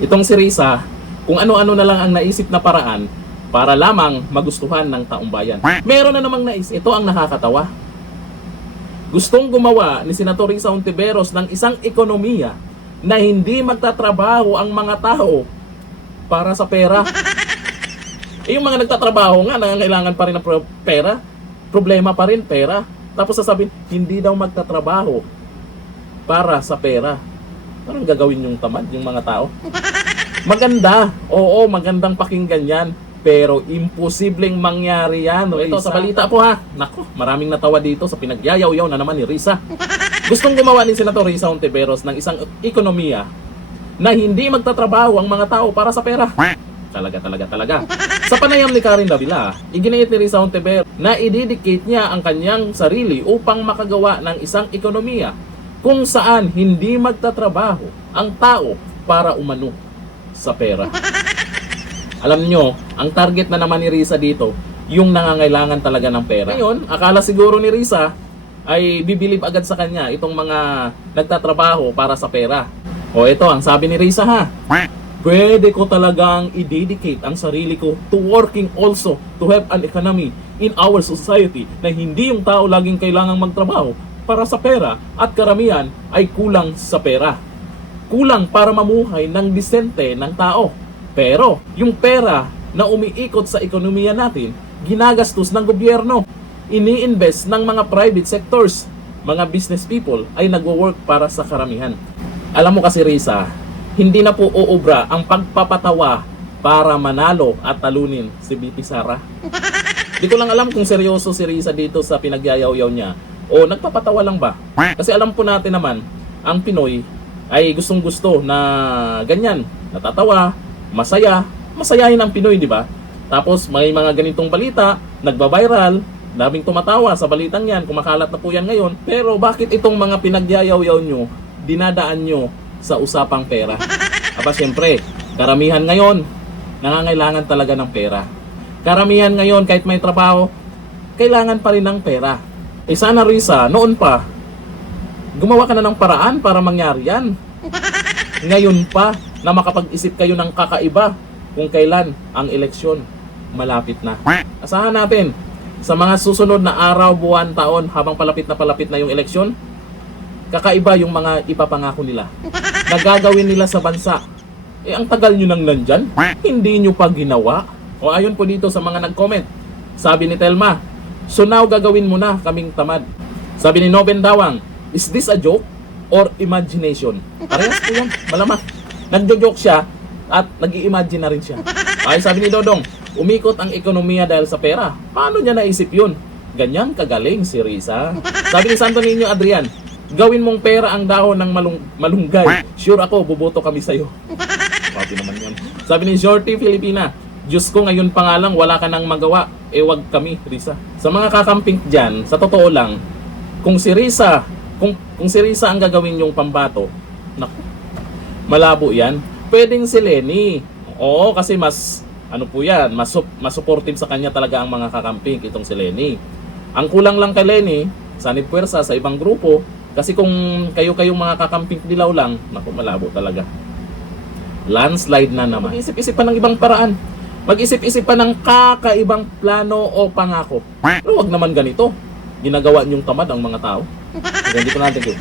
Itong si Risa, kung ano-ano na lang ang naisip na paraan para lamang magustuhan ng taong bayan. Meron na namang naisip. Ito ang nakakatawa. Gustong gumawa ni Senator Risa Hontiveros ng isang ekonomiya na hindi magtatrabaho ang mga tao para sa pera. Yung mga nagtatrabaho nga, nangangailangan pa rin ng pera. Problema pa rin, pera. Tapos sasabihin, hindi daw magtatrabaho para sa pera. Parang gagawin yung tamad, yung mga tao. Maganda. Oo, magandang pakinggan yan. Pero imposibleng mangyari yan. Ito sa balita po ha. Nako, maraming natawa dito sa pinagyayaw-yaw na naman ni Risa. Gustong gumawa ni Senator Risa Hontiveros ng isang ekonomiya na hindi magtatrabaho ang mga tao para sa pera. Talaga. Sa panayam ni Karen Davila, iginiit ni Risa Hontiveros na idedicate niya ang kanyang sarili upang makagawa ng isang ekonomiya kung saan hindi magtatrabaho ang tao para umano sa pera. Alam nyo, ang target na naman ni Risa dito, yung nangangailangan talaga ng pera. Ngayon, akala siguro ni Risa ay bibilib agad sa kanya itong mga nagtatrabaho para sa pera. O ito, ang sabi ni Risa ha, pwede ko talagang i-dedicate ang sarili ko to working also to have an economy in our society na hindi yung tao laging kailangang magtrabaho para sa pera at karamihan ay kulang sa pera. Kulang para mamuhay ng disente ng tao. Pero yung pera na umiikot sa ekonomiya natin, ginagastos ng gobyerno. Ini-invest ng mga private sectors. Mga business people ay nagwo-work para sa karamihan. Alam mo kasi Risa, hindi na po uubra ang pagpapatawa para manalo at talunin si BP Sara. Di ko lang alam kung seryoso si Risa dito sa pinagyayaw-yaw niya o nagpapatawa lang ba. Kasi alam po natin naman, ang Pinoy ay gustong-gusto na ganyan, natatawa, masaya, masayahin ang Pinoy, di ba? Tapos may mga ganitong balita, nagba-viral, daming tumatawa sa balitang yan, kumakalat na po yan ngayon. Pero bakit itong mga pinagyayaw-yaw nyo, dinadaan nyo sa usapang pera? Aba syempre, karamihan ngayon, nangangailangan talaga ng pera. Karamihan ngayon, kahit may trabaho, kailangan pa rin ng pera. Eh sana Risa, noon pa, gumawa ka na ng paraan para mangyari yan. Ngayon pa, na makapag-isip kayo ng kakaiba kung kailan ang eleksyon malapit na. Asahan natin, sa mga susunod na araw, buwan, taon, habang palapit na yung eleksyon, kakaiba yung mga ipapangako nila na gagawin nila sa bansa. Eh, ang tagal nyo nang nandyan, hindi nyo pa ginawa. O ayon po dito sa mga nag-comment, sabi ni Telma, so now gagawin mo na, kaming tamad. Sabi ni Noven Dawang, is this a joke or imagination? Parehas po yan, malamang. Nagjo-joke siya at nag-i-imagine na rin siya. Ay, sabi ni Dodong, umikot ang ekonomiya dahil sa pera. Paano niya naisip yun? Ganyan kagaling si Risa. Sabi ni Santo Niño Adrian, gawin mong pera ang dahon ng malunggay. Sure ako, buboto kami sa'yo. Papi naman yan. Sabi ni Jorty Filipina, Diyos ko ngayon pa nga lang wala ka nang magawa. Eh wag kami, Risa. Sa mga kakamping dyan, sa totoo lang, kung si Risa ang gagawin yung pambato, naku, malabo yan. Pwedeng si Lenny. Oo, kasi mas, ano po yan, mas supportive sa kanya talaga ang mga kakamping, itong si Lenny. Ang kulang lang kay Lenny, sanib puwersa sa ibang grupo, kasi kung kayo-kayong mga kakamping dilaw lang, naku, malabo talaga. Landslide na naman. Mag-isip-isip pa ng ibang paraan. Mag-isip-isip pa ng kakaibang plano o pangako. Pero wag naman ganito. Ginagawa niyong tamad ang mga tao. Ganito natin.